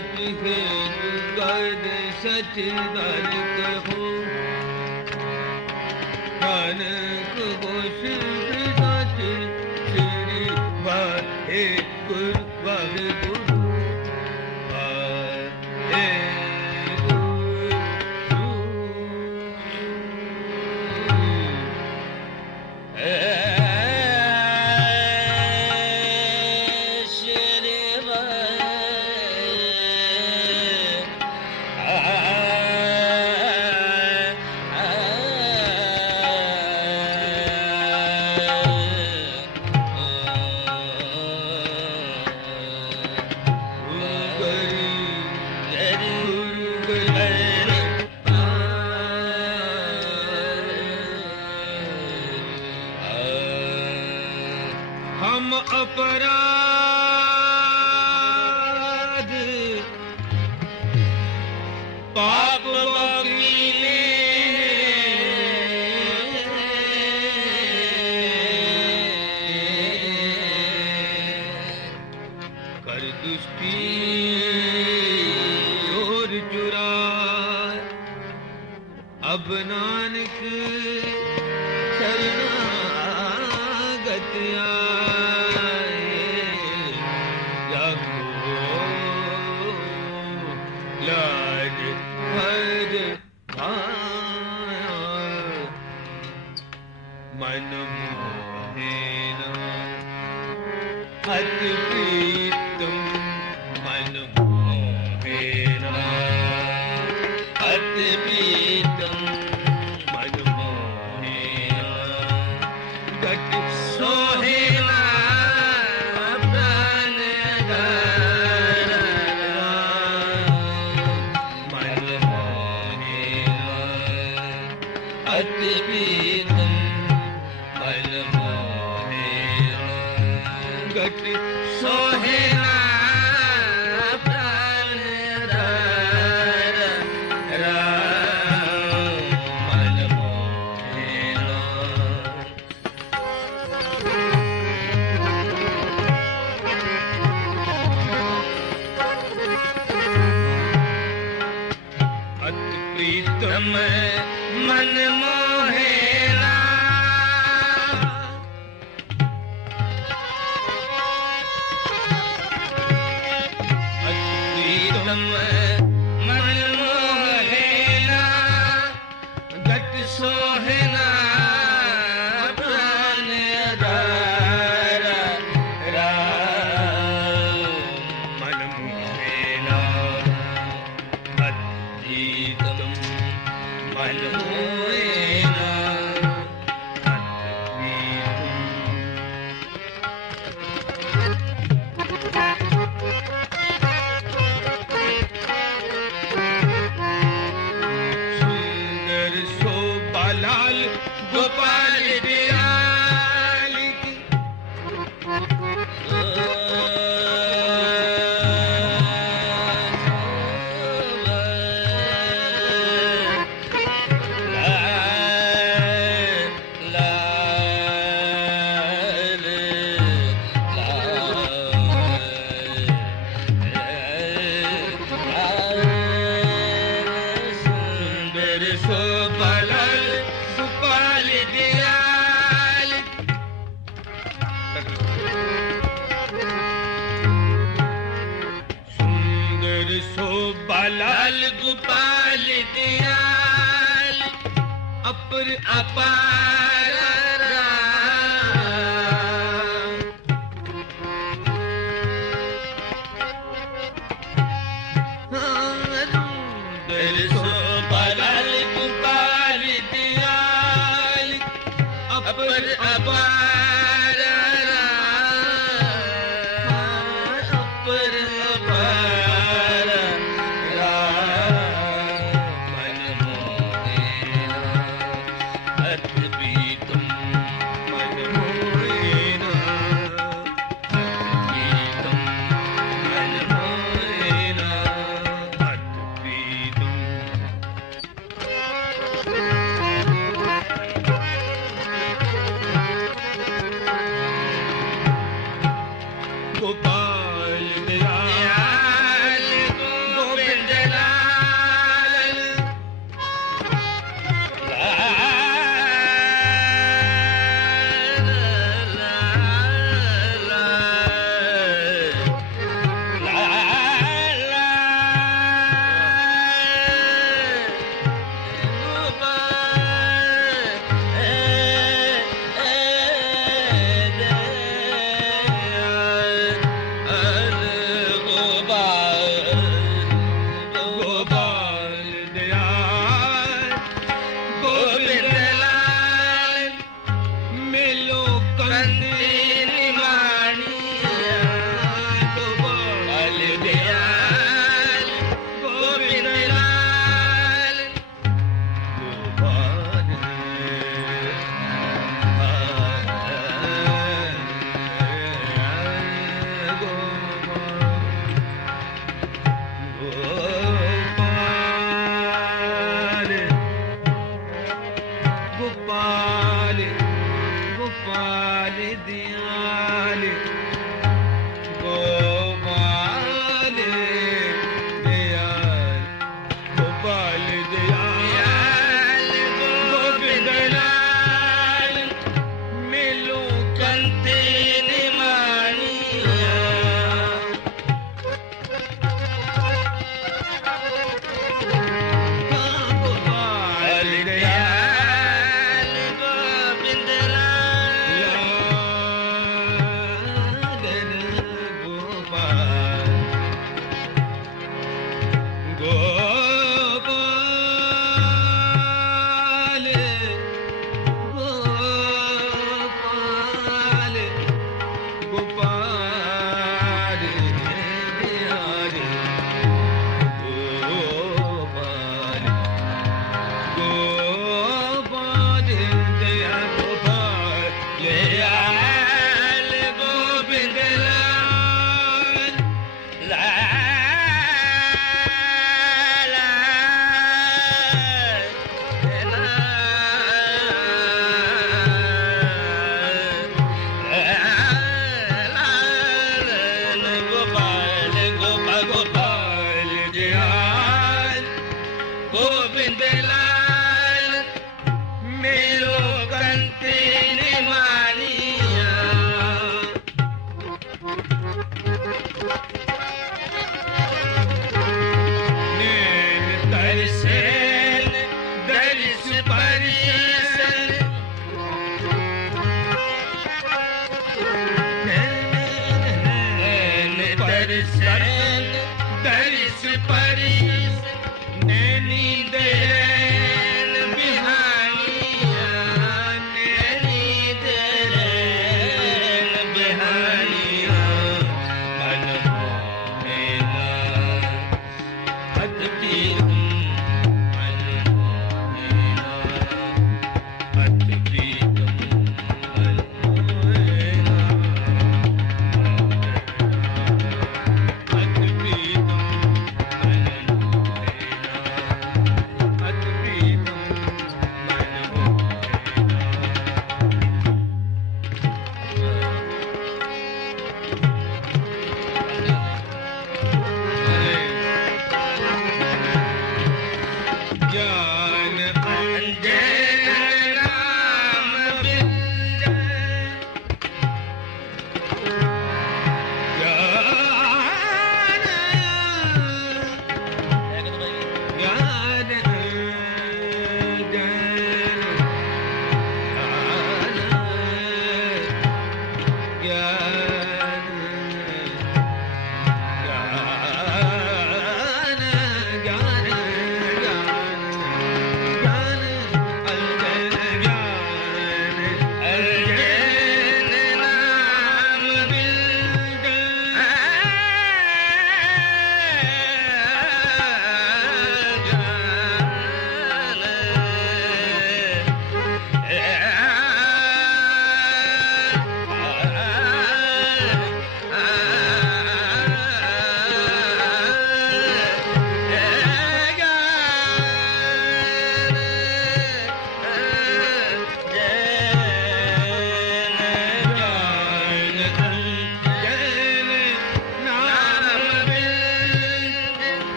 ਸਚ ਖੇਦ ਕਰ ਸਚ ਦਰ ਕਹੋ ਨਾਨਕ ਗੋਸ਼ मनु मोहन अति ਅਤਿ ਪ੍ਰੀਤਮ ਮਨ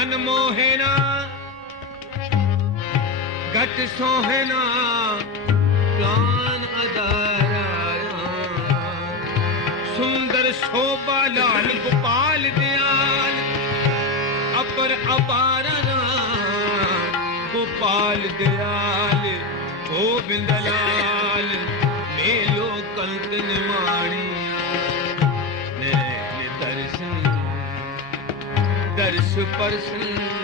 ਮਨ ਮੋਹਿਨਾ ਗਤ ਸੋਹਨਾ ਪ੍ਰਾਨ ਅਦਾਰਾ ਸੁੰਦਰ ਸ਼ੋਭਾ ਲਾਲ ਗੋਪਾਲ ਦਿਆਲ, ਅਪਰ ਅਪਾਰਾ ਗੋਪਾਲ ਦਿਆਲ, ਗੋਬਿੰਦ ਲਾਲ, ਮੇਲੋ ਕੰਤਨ ਮਾਣੀ ਪਰਸ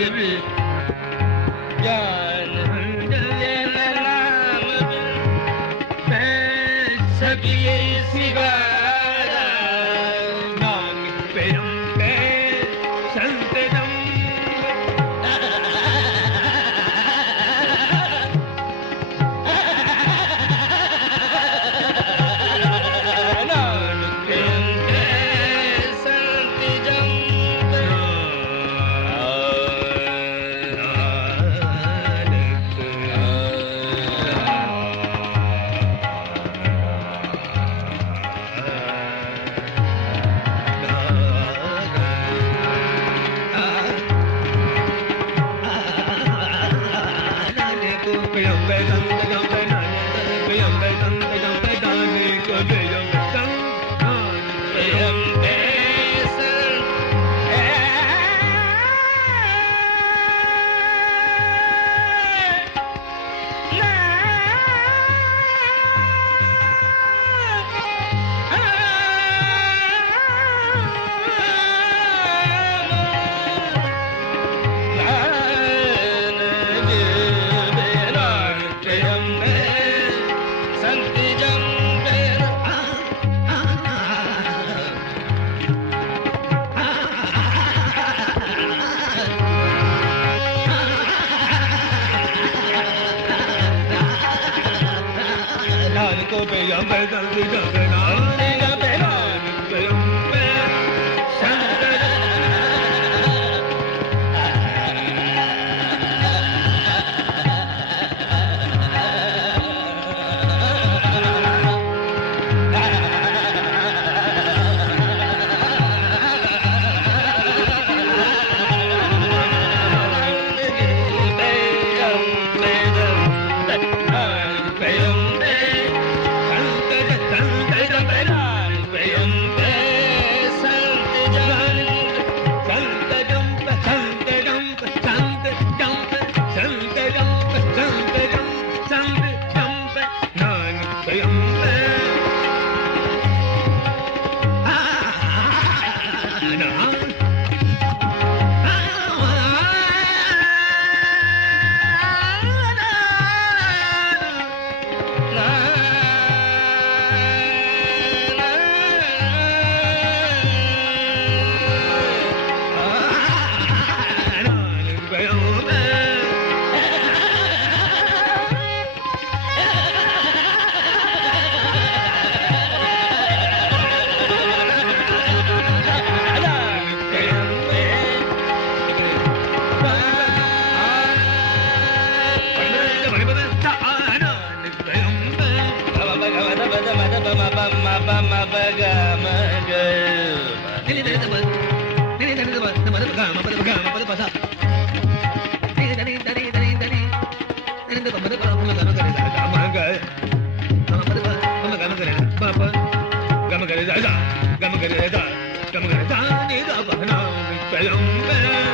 baby. 南北的最正。Pedro.